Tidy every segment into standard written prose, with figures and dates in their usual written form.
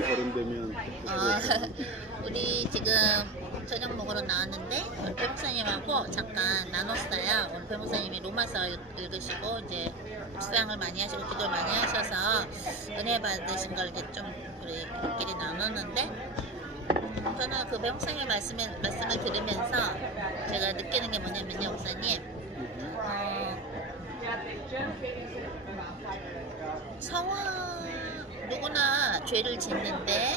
일이 거론되면 우리 지금 저녁 먹으러 나왔는데 우리 배 목사님하고 잠깐 나눴어요. 우리 배 목사님이 로마서 읽으시고 이제 묵상을 많이 하시고 기도를 많이 하셔서 은혜 받으신 걸 이렇게 좀 우리끼리 나눴는데 저는 그 배 목사님의 말씀을 들으면서 제가 느끼는 게 뭐냐면요, 목사님. 성화 누구나 죄를 짓는데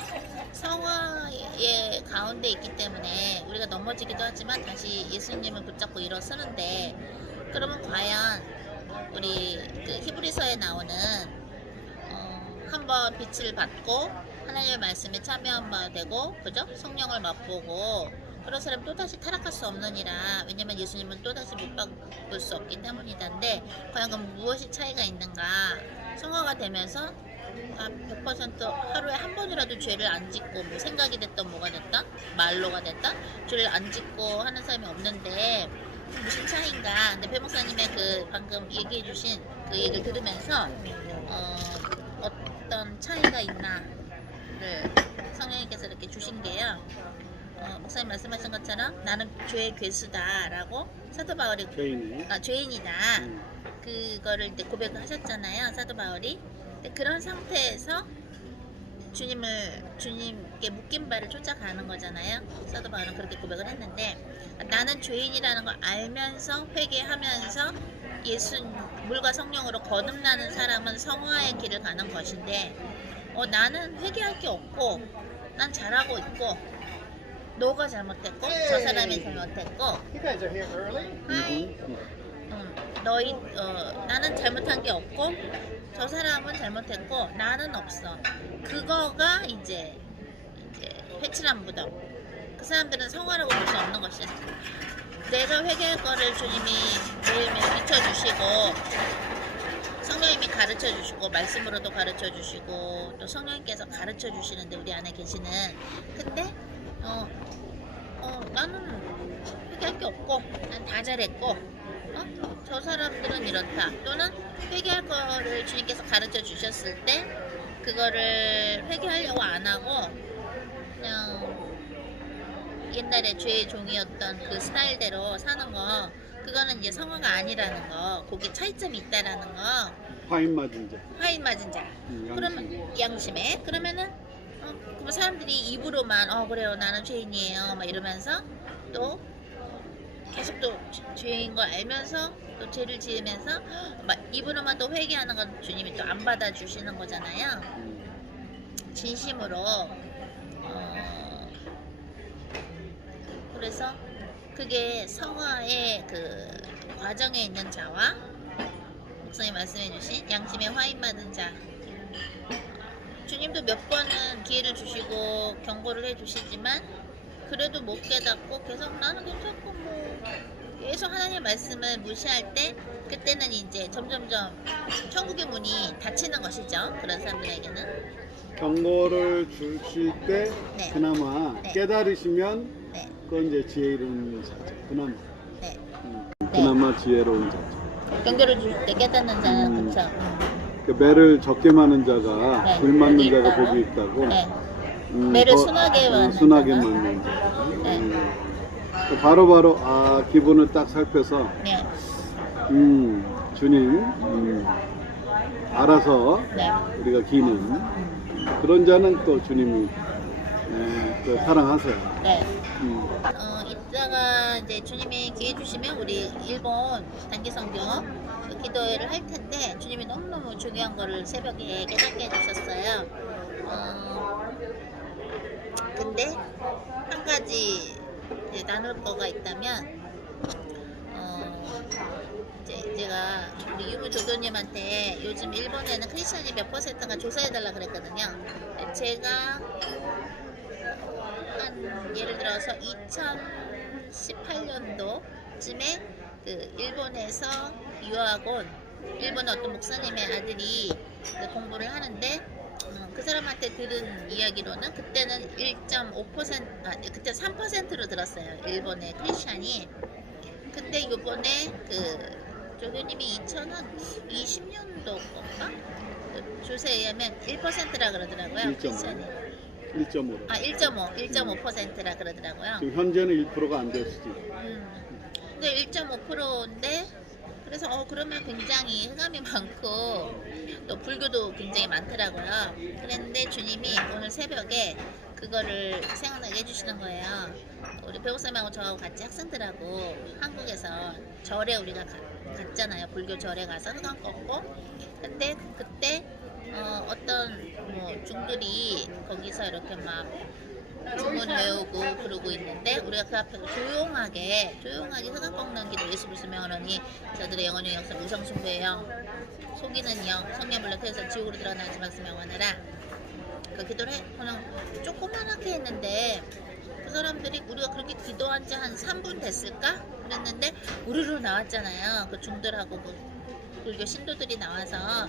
성화의 가운데 있기 때문에 우리가 넘어지기도 하지만 다시 예수님을 붙잡고 일어서는데 그러면 과연 우리 그 히브리서에 나오는 한번 빛을 받고 하나님의 말씀에 참여한 바 되고 그죠? 성령을 맛보고 그런 사람 또다시 타락할 수 없느니라. 왜냐면 예수님은 또다시 못 바꿀 수 없기 때문이던데 과연 그럼 무엇이 차이가 있는가? 성화가 되면서 100% 하루에 한 번이라도 죄를 안 짓고 뭐 생각이 됐던 뭐가 됐다 말로가 됐다 죄를 안 짓고 하는 사람이 없는데 무슨 차이인가? 근데 배 목사님의 그 방금 얘기해 주신 그 얘기를 들으면서 어떤 차이가 있나를 성령님께서 이렇게 주신 게요. 목사님 말씀하신 것처럼 나는 죄의 괴수다라고 사도 바울이 죄인이다. 그거를 이제 고백을 하셨잖아요, 사도 바울이. 그런 상태에서 주님께 묶인 바를 쫓아가는 거잖아요. 사도 바울은 그렇게 고백을 했는데 나는 죄인이라는 걸 알면서 회개하면서 예수 물과 성령으로 거듭나는 사람은 성화의 길을 가는 것인데 나는 회개할 게 없고 난 잘하고 있고 너가 잘못했고 저 사람이 잘못했고 나는 잘못한 게 없고 저 사람은 잘못했고 나는 없어. 그거가 이제 회칠한 무덤. 그 사람들은 성화라고 볼 수 없는 것이야. 내가 회개할 거를 주님이 매일매일 비춰주시고 성령님이 가르쳐주시고 말씀으로도 가르쳐주시고 또 성령님께서 가르쳐주시는데 우리 안에 계시는 근데 나는 회개할 게 없고 난 다 잘했고 저 사람들은 이렇다. 또는 회개할 거를 주님께서 가르쳐 주셨을 때 그거를 회개하려고 안 하고 그냥 옛날에 죄의 종이었던 그 스타일대로 사는 거 그거는 이제 성화가 아니라는 거. 거기에 차이점이 있다라는 거. 화인 맞은 자. 그러면 양심에 그러면은 그럼 사람들이 입으로만 그래요 나는 죄인이에요 막 이러면서 또 계속 또 죄인 거 알면서 또 죄를 지으면서 막 입으로만 또 회개하는 건 주님이 또 안 받아주시는 거잖아요. 진심으로 그래서 그게 성화의 그 과정에 있는 자와 목사님 말씀해 주신 양심의 화인 받은 자 주님도 몇 번은 기회를 주시고 경고를 해 주시지만 그래도 못 깨닫고 계속 나는 괜찮고 뭐 계속 하나님의 말씀을 무시할 때 그때는 이제 점점점 천국의 문이 닫히는 것이죠. 그런 사람들에게는 경고를 주실 때 네. 그나마 네. 깨달으시면 네. 그건 이제 지혜로운 자죠. 그나마 네. 그나마 지혜로운 자죠. 경고를 줄 때 깨닫는 자는 그쵸. 그 매를 적게 마는 자가 네. 굴 맞는 복이 자가 있다고? 복이 있다고. 네. 매를 순하게 맞는 순하게 자가? 맞는 자. 네. 바로바로 기분을 딱 살펴서 네. 주님 알아서 네. 우리가 기는 그런 자는 또 주님이 또 사랑하세요. 네. 이따가 이제 주님이 기회 주시면 우리 일본 단기 선교 기도회를 할 텐데 주님이 너무너무 중요한 거를 새벽에 깨닫게 해주셨어요. 근데 한 가지 이제 나눌 거가 있다면 이제 제가 우리 유무 조교님한테 요즘 일본에는 크리스천이 몇 %가 조사해달라 그랬거든요. 제가 한 예를 들어서 2018년도쯤에 그 일본에서 유학온 일본의 어떤 목사님의 아들이 공부를 하는데 그 사람한테 들은 이야기로는 그때는 1.5% 그때 3%로 들었어요. 일본의 크리스찬이. 근데 요번에 그 조교님이 2020년도 건가? 조사에 의하면 1%라 그러더라고요. 크리스찬이. 1.5로. 1.5%라 그러더라고요. 지금 현재는 1%가 안 될 수도 있고. 근데 1.5%인데 그래서 그러면 굉장히 흑암이 많고 또 불교도 굉장히 많더라고요. 그랬는데 주님이 오늘 새벽에 그거를 생각나게 해주시는 거예요. 우리 배우쌤하고 저하고 같이 학생들하고 한국에서 절에 우리가 갔잖아요. 불교 절에 가서 흑암 꺾고. 근데 그때 어떤 뭐 중들이 거기서 이렇게 막 주문 외우고 그러고 있는데 우리가 그 앞에서 조용하게 흑암 꺾는 기도 예수 그리스도 명하노니 저들의 영혼의 영성 무성숭배의 영 속이는 영 성령불로 태워서 지옥으로 들어가지 말씀 명하느라 그 기도를 그냥 조그만하게 했는데 그 사람들이 우리가 그렇게 기도한 지 한 3분 됐을까? 그랬는데 우르르 나왔잖아요. 그 중들하고 그 불교 신도들이 나와서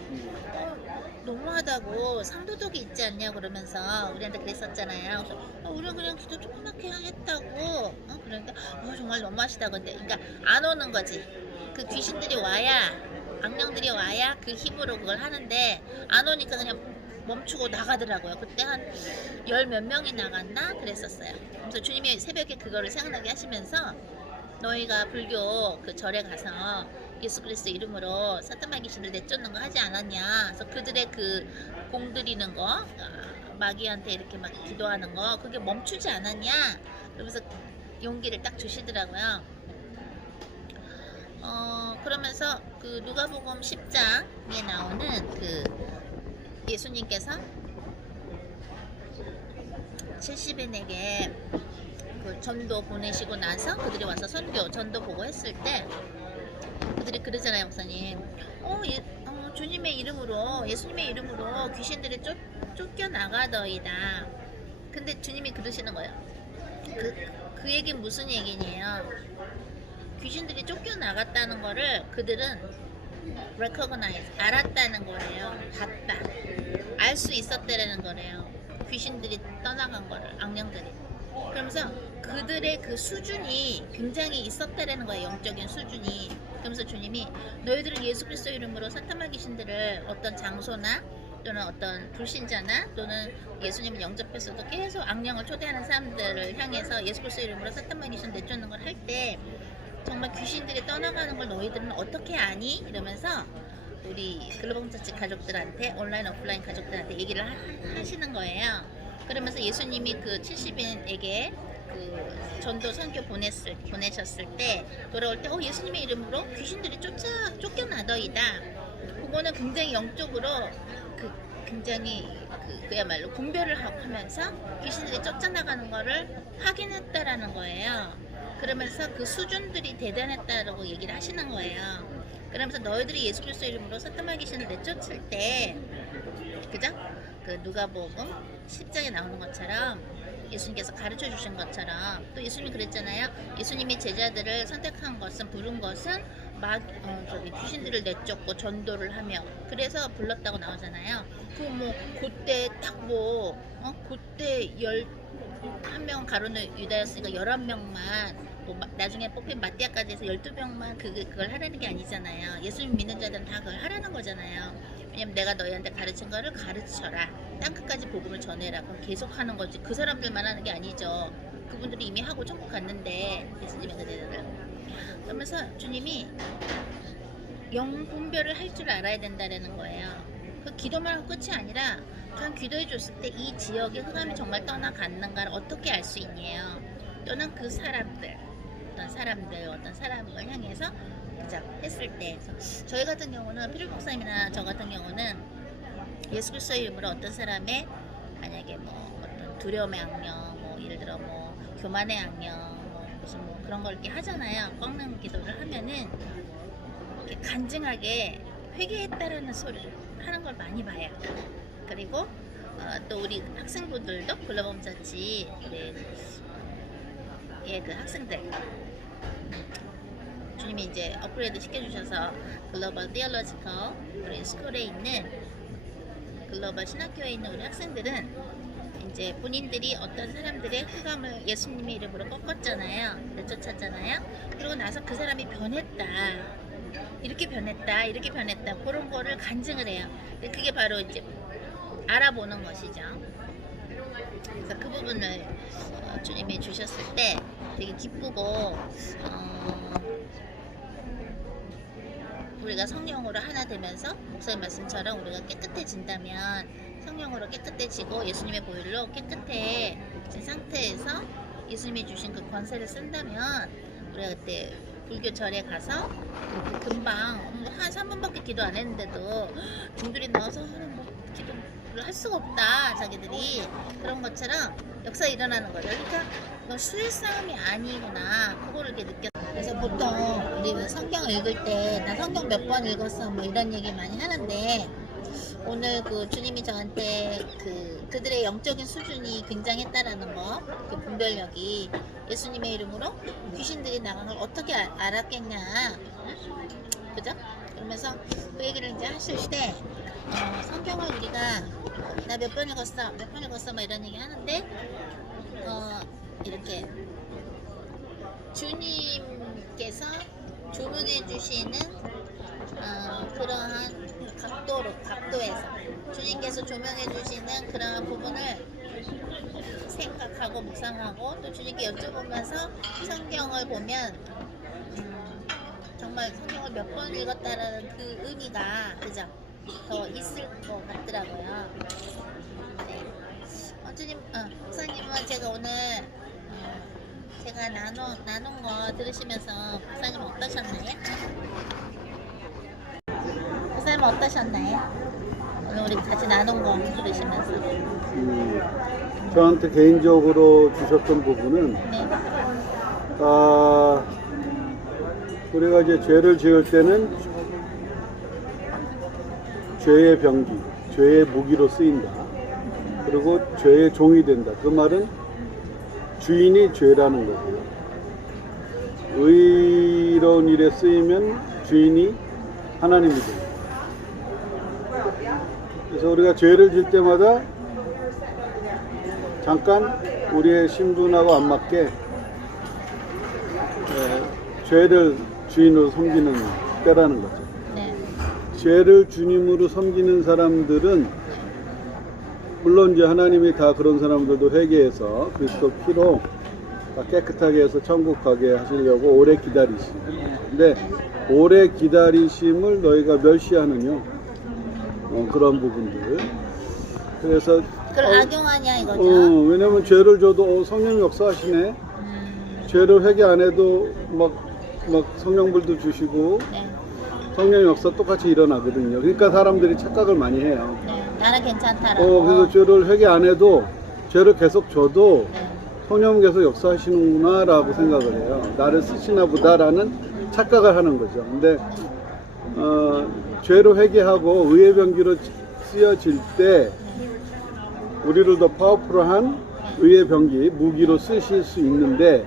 너무하다고 상도덕이 있지 않냐 그러면서 우리한테 그랬었잖아요. 그래서 우리는 그냥 기도 조그맣게 했다고 그러니까 정말 너무하시다고. 근데 그러니까 안 오는 거지. 그 귀신들이 와야 악령들이 와야 그 힘으로 그걸 하는데 안 오니까 그냥 멈추고 나가더라고요. 그때 한 10몇 명이 나갔나 그랬었어요. 그래서 주님이 새벽에 그거를 생각나게 하시면서 너희가 불교 그 절에 가서 예수 그리스도 이름으로 사탄 귀신을 내쫓는 거 하지 않았냐. 그래서 그들의 그 공드리는 거, 마귀한테 이렇게 막 기도하는 거, 그게 멈추지 않았냐. 그러면서 용기를 딱 주시더라고요. 그러면서 그 누가복음 10장에 나오는 그 예수님께서 70인에게 그 전도 보내시고 나서 그들이 와서 전도 보고 했을 때 그들이 그러잖아요, 목사님. 주님의 이름으로, 예수님의 이름으로 귀신들이 쫓겨나가더이다. 근데 주님이 그러시는 거예요. 그 얘기는 무슨 얘기냐요? 귀신들이 쫓겨나갔다는 거를 그들은 recognize, 알았다는 거래요. 봤다. 알 수 있었다라는 거래요. 귀신들이 떠나간 거를, 악령들이. 그러면서 그들의 그 수준이 굉장히 있었다라는 거예요. 영적인 수준이. 그러면서 주님이 너희들은 예수 그리스도 이름으로 사탄마 귀신들을 어떤 장소나 또는 어떤 불신자나 또는 예수님을 영접해서도 계속 악령을 초대하는 사람들을 향해서 예수 그리스도 이름으로 사탄마 귀신 내쫓는 걸 할 때 정말 귀신들이 떠나가는 걸 너희들은 어떻게 아니? 이러면서 우리 글로벌 처치 가족들한테 온라인 오프라인 가족들한테 얘기를 하시는 거예요. 그러면서 예수님이 그 70인에게 그 전도 선교 보내셨을 때 돌아올 때 예수님의 이름으로 귀신들이 쫓겨나더이다. 그거는 굉장히 영적으로 굉장히 그야말로 분별을 하면서 귀신들이 쫓아나가는 거를 확인했다라는 거예요. 그러면서 그 수준들이 대단했다라고 얘기를 하시는 거예요. 그러면서 너희들이 예수 그리스도 이름으로 사탄마 귀신을 내쫓을 때, 그죠? 그 누가복음 10장에 나오는 것처럼 예수님께서 가르쳐 주신 것처럼 또 예수님이 그랬잖아요. 예수님이 제자들을 선택한 것은 부른 것은 귀신들을 내쫓고 전도를 하며 그래서 불렀다고 나오잖아요. 그때 딱 그때 11명 가룟 유다였으니까 11명만 나중에 뽑힌 마띠아까지 해서 12명만 그걸 하라는 게 아니잖아요. 예수님 믿는 자들은 다 그걸 하라는 거잖아요. 왜냐면 내가 너희한테 가르친 거를 가르쳐라. 땅끝까지 복음을 전해라. 그럼 계속 하는 거지. 그 사람들만 하는 게 아니죠. 그분들이 이미 하고 천국 갔는데 예수님의 그대들. 그러면서 주님이 영 분별을 할 줄 알아야 된다는 거예요. 그 기도만 하고 끝이 아니라 그냥 기도해 줬을 때 이 지역의 흑암이 정말 떠나갔는가를 어떻게 알 수 있냐요. 또는 그 사람들, 어떤 사람을 향해서 했을 때 저희 같은 경우는 필립 목사님이나 저 같은 경우는 예수 그리스도 이름으로 어떤 사람의 만약에 어떤 두려움의 악령, 예를 들어 교만의 악령, 무슨 그런 걸 이렇게 하잖아요. 꺾는 기도를 하면은 이렇게 간증하게 회개했다라는 소리를 하는 걸 많이 봐요. 그리고 또 우리 학생분들도 글로벌 처치 그 학생들 주님이 이제 업그레이드 시켜주셔서 글로벌 디얼로지컬 우리 스쿨에 있는 글로벌 신학교에 있는 우리 학생들은 이제 본인들이 어떤 사람들의 흑암을 예수님의 이름으로 꺾었잖아요. 내쫓았잖아요. 그리고 나서 그 사람이 변했다. 이렇게 변했다. 그런 거를 간증을 해요. 그게 바로 이제 알아보는 것이죠. 그래서 그 부분을 주님이 주셨을 때 되게 기쁘고 우리가 성령으로 하나 되면서 목사님 말씀처럼 우리가 깨끗해진다면 성령으로 깨끗해지고 예수님의 보혈로 깨끗해진 상태에서 예수님이 주신 그 권세를 쓴다면 우리가 그때 불교절에 가서 이렇게 금방 한 3분밖에 기도 안 했는데도 중들이 나와서 뭐 기도를 할 수가 없다 자기들이 그런 것처럼 역사 일어나는 거죠. 그러니까 이건 수일 싸움이 아니구나 그거를 이렇게 느꼈어요. 그래서 보통 우리 성경 읽을 때 나 성경 몇 번 읽었어 뭐 이런 얘기 많이 하는데 오늘 그 주님이 저한테 그들의 영적인 수준이 굉장했다라는 거, 그 분별력이 예수님의 이름으로 귀신들이 나간 걸 어떻게 알았겠냐, 응? 그죠? 그러면서 그 얘기를 이제 하실 때 성경을 우리가 나 몇 번 읽었어 막 이런 얘기 하는데 이렇게 주님께서 조명해 주시는 그러한 각도에서 주님께서 조명해 주시는 그러한 부분을 생각하고 묵상하고 또 주님께 여쭤보면서 성경을 보면 정말 성경을 몇 번 읽었다라는 그 의미가 그죠? 더 있을 것 같더라고요. 네. 주님, 목사님은 제가 오늘 제가 나눈 거 들으시면서 목사님 어떠셨나요? 목사님 어떠셨나요? 오늘 우리 같이 나눈 거 들으시면서 저한테 개인적으로 주셨던 부분은 네. 우리가 이제 죄를 지을 때는 죄의 병기, 죄의 무기로 쓰인다. 그리고 죄의 종이 된다. 그 말은 주인이 죄라는 거고요. 의로운 일에 쓰이면 주인이 하나님이 됩니다. 그래서 우리가 죄를 질 때마다 잠깐 우리의 신분하고 안 맞게 죄를 주인으로 섬기는 때라는 거죠. 네. 죄를 주님으로 섬기는 사람들은 물론 이제 하나님이 다 그런 사람들도 회개해서 그리스도 피로 다 깨끗하게 해서 천국 가게 하시려고 오래 기다리시죠. 근데 오래 기다리심을 너희가 멸시하느냐 그런 부분들. 그래서 그걸 악용하냐 이거죠? 왜냐면 죄를 져도 성령 역사하시네. 죄를 회개 안 해도 막 성령불도 주시고 네. 성령 역사 똑같이 일어나거든요. 그러니까 사람들이 착각을 많이 해요. 네. 나는 괜찮다라고. 그래서 죄를 회개 안 해도 죄를 계속 져도 네. 성령 계속 역사하시는구나 라고 생각을 해요. 나를 쓰시나 보다라는 착각을 하는 거죠. 근데 죄로 회개하고 의의 병기로 쓰여질 때 우리를 더 파워풀한 의의 병기, 무기로 쓰실 수 있는데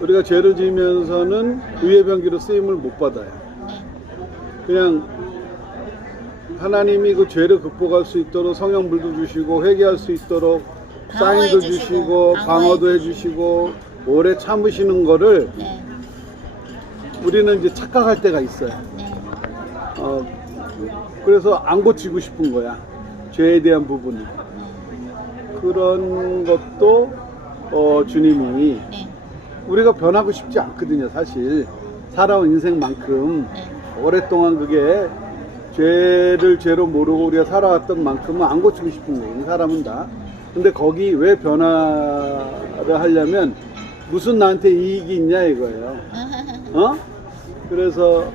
우리가 죄를 지으면서는 의의 병기로 쓰임을 못 받아요. 그냥 하나님이 그 죄를 극복할 수 있도록 성령불도 주시고 회개할 수 있도록 사인도 주시고 방어도 해주시고 오래 참으시는 거를 네. 우리는 이제 착각할 때가 있어요. 네. 그래서 안 고치고 싶은 거야. 죄에 대한 부분이. 그런 것도 주님이 네. 우리가 변하고 싶지 않거든요. 사실 살아온 인생만큼 네. 오랫동안 그게 죄를 죄로 모르고 우리가 살아왔던 만큼은 안 고치고 싶은 거예요. 사람은 다. 근데 거기 왜 변화를 하려면 무슨 나한테 이익이 있냐 이거예요. 그래서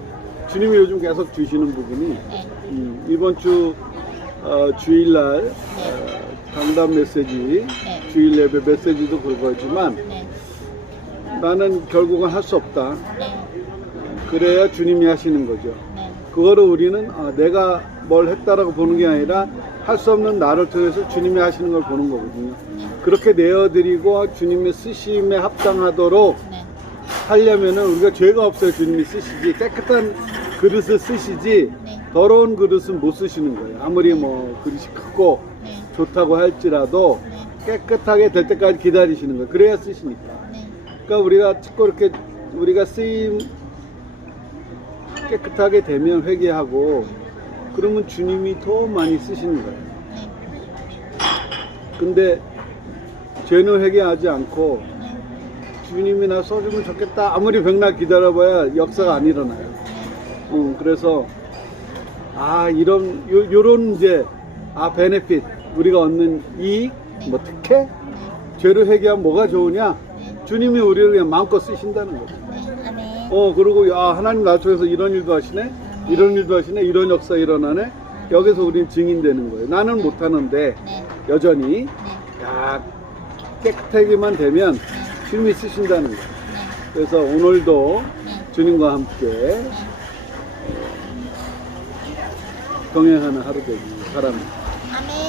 주님이 요즘 계속 주시는 부분이 네. 이번 주 주일날 강단 메시지, 네. 주일 예배 메시지도 그거지만 네. 나는 결국은 할 수 없다. 네. 그래야 주님이 하시는 거죠. 네. 그거를 우리는 내가 뭘 했다라고 보는 게 아니라 할 수 없는 나를 통해서 주님이 하시는 걸 보는 거거든요. 네. 그렇게 내어드리고 주님의 쓰심에 합당하도록 네. 하려면은 우리가 죄가 없어요. 주님이 쓰시지. 깨끗한 그릇을 쓰시지. 네. 더러운 그릇은 못 쓰시는 거예요. 아무리 뭐 그릇이 크고 네. 좋다고 할지라도 네. 깨끗하게 될 때까지 기다리시는 거예요. 그래야 쓰시니까. 네. 그러니까 우리가 자꾸 이렇게 우리가 쓰임 깨끗하게 되면 회개하고 그러면 주님이 더 많이 쓰시는 거예요. 네. 근데 죄는 회개하지 않고 주님이 나 써주면 좋겠다 아무리 백날 기다려봐야 역사가 안 일어나요. 그래서 요런 이제 베네핏 우리가 얻는 이익 뭐 특혜 죄를 회개하면 뭐가 좋으냐 주님이 우리를 그냥 마음껏 쓰신다는 거죠. 네. 아멘. 그리고 하나님 나 통해서 이런 일도 하시네 이런 일도 하시네 이런 역사 일어나네 여기서 우리는 증인되는 거예요. 나는 못하는데 네. 여전히 네. 깨끗하게만 되면 주님이 쓰신다는 거예요. 네. 그래서 오늘도 네. 주님과 함께 동행하는 하루 되기 바랍니다. 아멘.